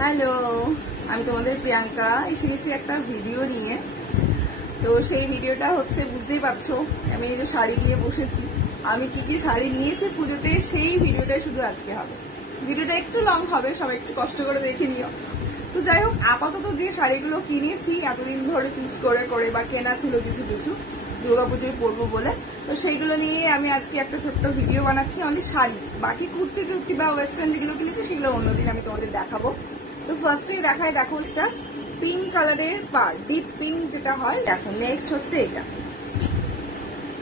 Hello, আমি তোমাদের প্রিয়াঙ্কা এসে গেছি একটা ভিডিও নিয়ে। তো সেই ভিডিওটা হচ্ছে, বুঝতেই পারছো আমি এই যে শাড়ি নিয়ে বসেছি, আমি কি কি শাড়ি নিয়েছি পুজোতে, সেই ভিডিওটাই শুধু আজকে হবে। ভিডিওটা একটু লং হবে, সবাই একটু কষ্ট করে দেখে নিও। তো যাই হোক, আপাতত যে শাড়িগুলো কিনেছি এতদিন ধরে চুজ করে করে বা কেনা ছিল কিছু কিছু দুর্গাপুজোয় পরবো বলে, তো সেইগুলো নিয়ে আমি আজকে একটা ছোট্ট ভিডিও বানাচ্ছি। অনলি শাড়ি, বাকি কুর্তি টুর্তি বা ওয়েস্টার্ন যেগুলো কিনেছি সেগুলো অন্যদিন আমি তোমাদের দেখাবো। তো ফার্স্টেই দেখায়, দেখো এটা পিঙ্ক কালারের পার, ডিপ পিঙ্ক যেটা হয়। দেখো নেক্সট হচ্ছে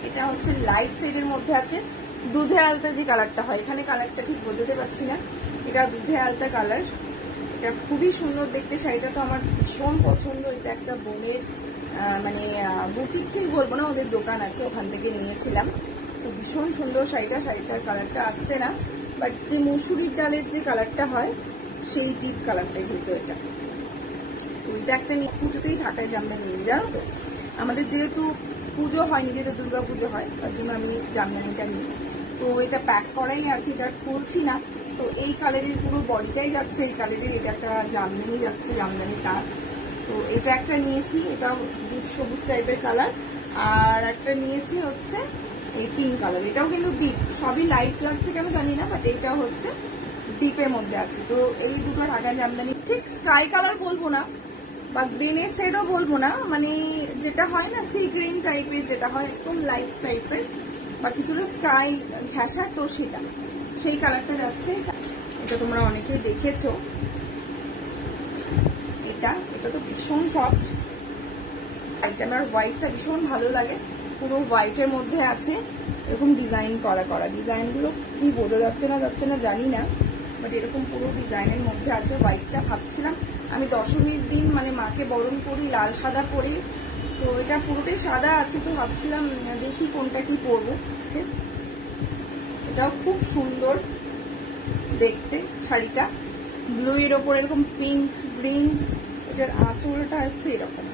এটা হচ্ছে লাইট শেডের মধ্যে আছে, দুধে আলতা যে কালারটা হয়, এখানে কালারটা ঠিক বোঝাতে পারছি না, এটা দুধে আলতা কালার। এটা খুবই সুন্দর দেখতে, শাড়িটা তো আমার ভীষণ পছন্দ। এটা একটা বোনের মানে বুটিক ঠিক বলবো না, ওদের দোকান আছে, ওখান থেকে নিয়েছিলাম। তো ভীষণ সুন্দর শাড়িটার কালারটা আসছে না, বাট যে মসুরির ডালের যে কালারটা হয় সেই ডিপ কালারটাই কিন্তু এটা। তো এটা একটা পুজোতেই ঢাকায় জামদানি নিই, জানো তো আমাদের যেহেতু পুজো হয়, নিজেদের দুর্গা পুজো হয়, তার জন্য আমি জামদানিটা নিই। তো এটা প্যাক করাই আছে, এটা খুলছি না। তো এই কালারের পুরো বডিটাই যাচ্ছে এই কালারের, এটা একটা জামদানি যাচ্ছে, জামদানি তাঁত। তো এটা একটা নিয়েছি, এটা ডিপ সবুজ টাইপের কালার। আর একটা নিয়েছি হচ্ছে এই পিঙ্ক কালার, এটাও কিন্তু ডিপ, সবই লাইট লাগছে কেন জানি না, বাট এইটা হচ্ছে ডিপের মধ্যে আছে। তো এই দুটো ঢাকা জামদানি, ঠিক স্কাই কালার বলবো না বা গ্রিনের শেডও বলবো না, মানে যেটা হয় না সি গ্রিন টাইপের, যেটা হয় একদম লাইট টাইপের বা কিছুটা স্কাই ঘেঁষার, তো সেটা সেই কালারটা যাচ্ছে। এটা তোমরা অনেকেই দেখেছো, এটা তো ভীষণ সফট। এটা আমার হোয়াইটটা ভীষণ ভালো লাগে, পুরো হোয়াইটের মধ্যে আছে এরকম ডিজাইন করা ডিজাইনগুলো কি বোঝা যাচ্ছে না জানি না, বাট এরকম পুরো ডিজাইনের মধ্যে আছে হোয়াইটটা। ভাবছিলাম আমি দশমীর দিন মানে মাকে বরণ করি লাল সাদা পরে, তো এটা পুরোটাই সাদা আছে, তো ভাবছিলাম দেখি কোনটা কি পরবো। এটাও খুব সুন্দর দেখতে শাড়িটা, ব্লু এর ওপর এরকম পিঙ্ক গ্রিন, এটার আঁচলটা হচ্ছে এরকম।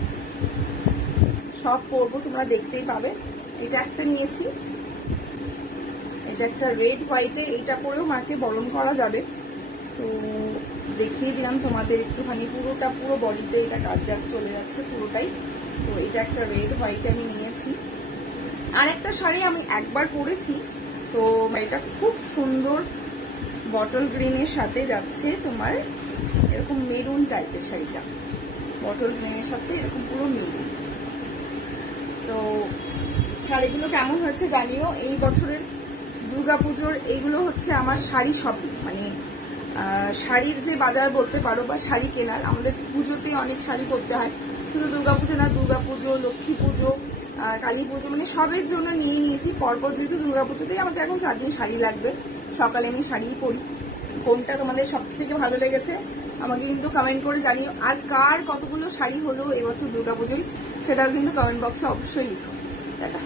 সব পরবো, তোমরা দেখতেই পাবে। এটা একটা নিয়েছি, এটা একটা রেড হোয়াইটে, এইটা পরেও মাকে বরণ করা যাবে। তো দেখিয়ে দিলাম তোমাদের একটুখানি, পুরো বডিতে এটা কাজ চলে যাচ্ছে পুরোটাই। তো এটা একটা রেড হোয়াইট আমি নিয়েছি। আর একটা শাড়ি আমি একবার পরেছি, তো এটা খুব সুন্দর বটল গ্রিনের সাথে যাচ্ছে তোমার এরকম মেরুন টাইপের শাড়িটা, বটল গ্রিনের সাথে এরকম পুরো মেরুন। তো শাড়িগুলো কেমন হয়েছে জানিও। এই বছরের দুর্গাপুজোর এইগুলো হচ্ছে আমার শাড়ি শপিং, মানে শাড়ির যে বাজার বলতে পারো, বা শাড়ি কেনার। আমাদের পুজোতে অনেক শাড়ি করতে হয়, শুধু দুর্গাপুজো না, দুর্গাপুজো, লক্ষ্মী পুজো, কালী পুজো, মানে সবের জন্য নিয়ে নিয়েছি পরপর। যেহেতু দুর্গাপুজোতেই আমাকে এখন 4 দিন শাড়ি লাগবে, সকালে আমি শাড়িই পরি। কোনটা তোমাদের সব থেকে ভালো লেগেছে আমাকে কিন্তু কমেন্ট করে জানিও। আর কার কতগুলো শাড়ি হলো এবছর দুর্গাপুজোয় সেটাও কিন্তু কমেন্ট বক্সে অবশ্যই লিখো। টাটা।